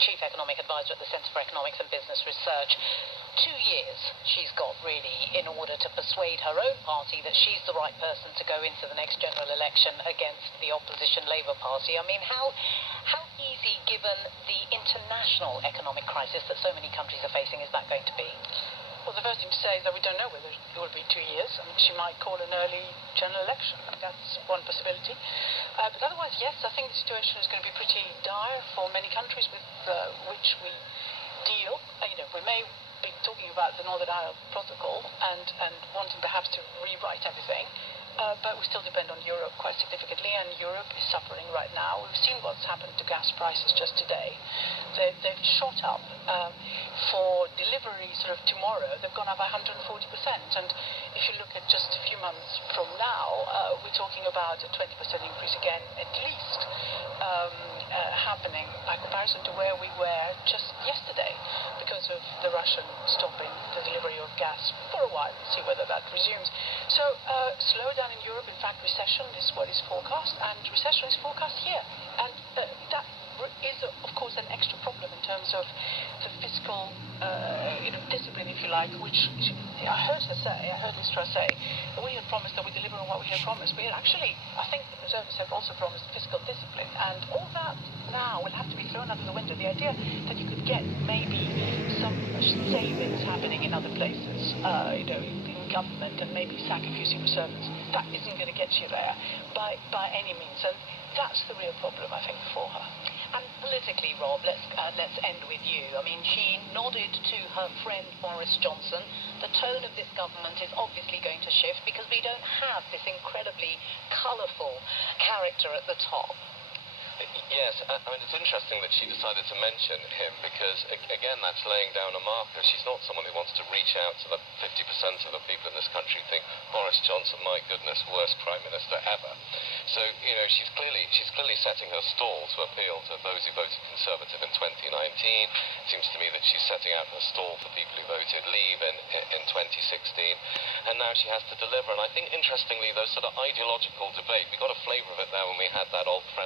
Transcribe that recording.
Chief Economic Advisor at the Centre for Economics and Business Research. 2 years she's got, really, in order to persuade her own party that she's the right person to go into the next general election against the opposition Labour Party. I mean, how easy, given the international economic crisis that so many countries are facing, is that going to be? Well, the first thing to say is that we don't know whether it will be 2 years. I mean, she might call an early general election. That's one possibility. But otherwise, yes, I think the situation is going to be pretty dire for many countries with which we deal. We may be talking about the Northern Ireland Protocol and wanting perhaps to rewrite everything. But we still depend on Europe quite significantly, and Europe is suffering right now. We've seen what's happened to gas prices just today. They've shot up. For delivery sort of tomorrow, they've gone up by 140%. And if you look at just a few months from now, we're talking about a 20% increase again, at least, happening by comparison to where we were just yesterday because of the Russian stopping the delivery of gas for a while. We'll see whether that resumes. So slowdown in Europe, in fact, recession is what is forecast, and recession is forecast here. And that is, of course, an extra problem in terms of the fiscal discipline, if you like, which I heard Liz Truss say, that we had promised that we deliver on what we had promised. We had actually, I think the Conservatives have also promised fiscal discipline, and all that now will have to be thrown out of the window. The idea that you could get maybe some savings happening in other places, in government, and maybe sack a few civil servants, that isn't going to get you there by any means, and that's the real problem, I think, for her. And politically, Rob, let's end with you. I mean, she nodded to her friend Boris Johnson. The tone of this government is obviously going to shift because we don't have this incredibly colourful character at the top. Yes, I mean, it's interesting that she decided to mention him because, again, that's laying down a marker. She's not someone who wants to reach out to the 50% of the people in this country who think Boris Johnson, my goodness, worst Prime Minister ever. So, she's clearly setting her stall to appeal to those who voted Conservative in 2019. It seems to me that she's setting out her stall for people who voted Leave in 2016. And now she has to deliver. And I think, interestingly, those sort of ideological debate, we got a flavour of it there when we had that old friend